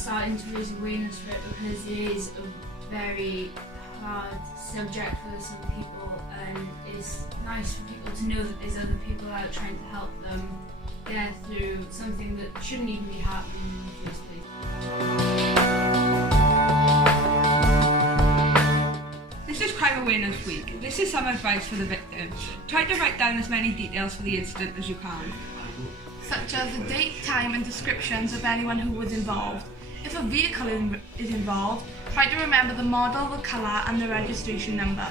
starting to raise awareness for it, because it is a very hard subject for some people, and it's nice for people to know that there's other people out trying to help them get through something that shouldn't even be happening in the first place. This is Crime Awareness Week. This is some advice for the victim. Try to write down as many details for the incident as you can, such as the date, time and descriptions of anyone who was involved. If a vehicle is involved, try to remember the model, the colour and the registration number.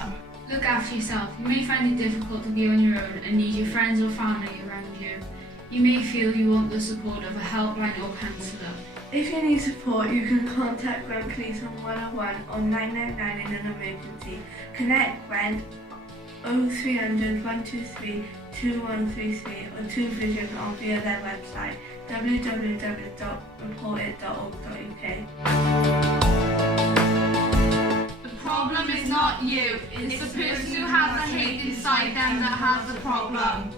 Look after yourself. You may find it difficult to be on your own and need your friends or family around you. You may feel you want the support of a helpline or counsellor. If you need support, you can contact Brent Police on 101 or 999 in an emergency. Connect Brent 0300 123 2133 or 2Vision or via their website www.reportit.org.uk. The problem is not you, it's the person who has the hate inside them that has the problem.